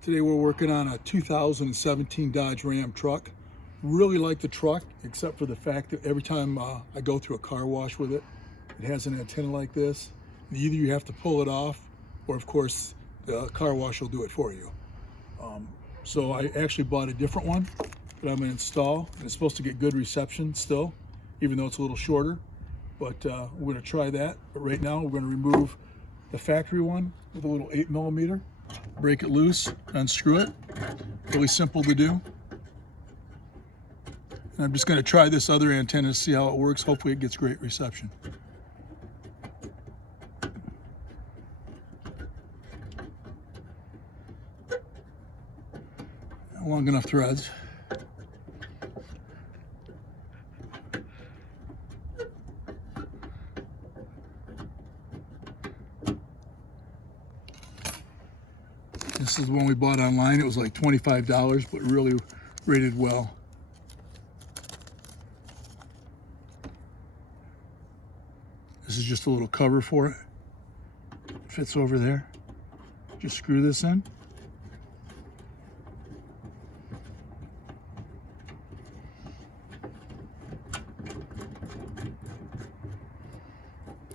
Today we're working on a 2017 Dodge Ram truck. Really like the truck, except for the fact that every time I go through a car wash with it, it has an antenna like this. Either you have to pull it off, or of course the car wash will do it for you. So I actually bought a different one that I'm going to install, and it's supposed to get good reception still, even though it's a little shorter. But we're going to try that. But right now we're going to remove the factory one with a little 8mm. Break it loose, unscrew it. Really simple to do. And I'm just going to try this other antenna to see how it works. Hopefully it gets great reception. Long enough threads. This is the one we bought online. It was like $25, but really rated well. This is just a little cover for it. Fits over there. Just screw this in.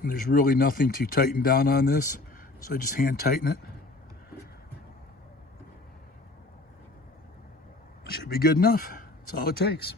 And there's really nothing to tighten down on this, so I just hand tighten it. Should be good enough. That's all it takes.